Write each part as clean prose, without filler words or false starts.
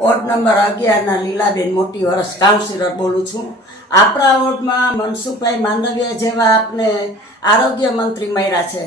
Ward number 11 Lilaben મોટી વરસ councillor બોલું છું. આપણા વોર્ડમાં મનસુખભાઈ માંડવિયા જેવા આપને આરોગ્ય મંત્રી મળ્યા છે,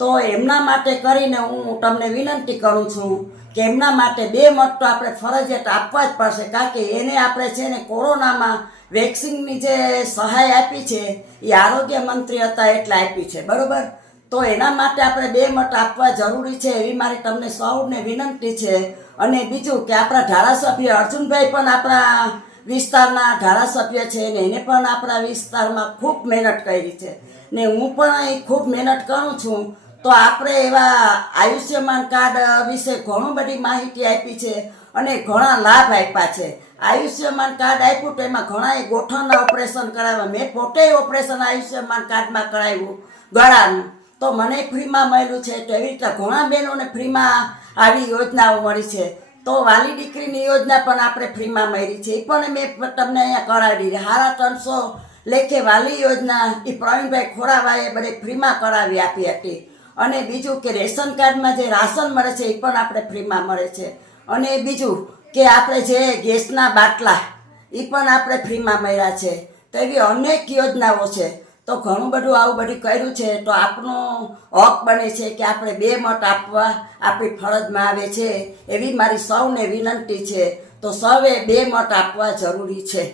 તો એમના માટે કરીને હું તમને વિનંતી કરું છું કે એમના માટે 2 મત તો આપણે ફરજિયાત આપવા જ પડશે, કારણ કે એને આપણે છે ને કોરોનામાં વેક્સિનની જે સહાય આપી છે એ આરોગ્ય મંત્રી હતા એટલે આપી છે, બરાબર. તો એના માટે આપણે 2 મત આપવા જરૂરી છે એવી મારી તમને સૌને વિનંતી છે. અને બીજું કે આપણા ધારાસભ્ય અર્જુનભાઈ પણ આપણા વિસ્તારના ધારાસભ્ય છે ને એને પણ આપણા વિસ્તારમાં ખૂબ મહેનત કરી છે ને હું પણ ખૂબ મહેનત કરું છું. તો આપણે એવા આયુષ્યમાન કાર્ડ વિશે ઘણું બધી માહિતી આપી છે અને ઘણા લાભ આપ્યા છે. આયુષ્યમાન કાર્ડ આપ્યું તો એમાં ઘણાએ ગોઠણના ઓપરેશન કરાવ્યા. મેં પોતે ઓપરેશન આયુષ્યમાન કાર્ડમાં કરાવ્યું ગળાનું, તો મને ફ્રીમાં મળ્યું છે. તો એવી રીતે ઘણા બહેનોને ફ્રીમાં આવી યોજનાઓ મળી છે. તો વાલી દીકરીની યોજના પણ આપણે ફ્રીમાં મળી છે, એ પણ મેં તમને અહીંયા કરાવી દીધી. 350 લેખે વાલી યોજના એ પ્રવીણભાઈ ખોડાભાઈએ બધે ફ્રીમાં કરાવી આપી હતી. અને બીજું કે રેશન કાર્ડમાં જે રાશન મળે છે એ પણ આપણે ફ્રીમાં મળે છે. અને બીજું કે આપણે જે ગેસના બાટલા એ પણ આપણે ફ્રીમાં મળ્યા છે. તો એવી અનેક યોજનાઓ છે. તો ઘણું બધું આવું બધું કર્યું છે. તો આપણો હક બને છે કે આપણે 2 મત આપવા આપણી ફરજમાં આવે છે એવી મારી સૌને વિનંતી છે. તો સૌએ 2 મત આપવા જરૂરી છે.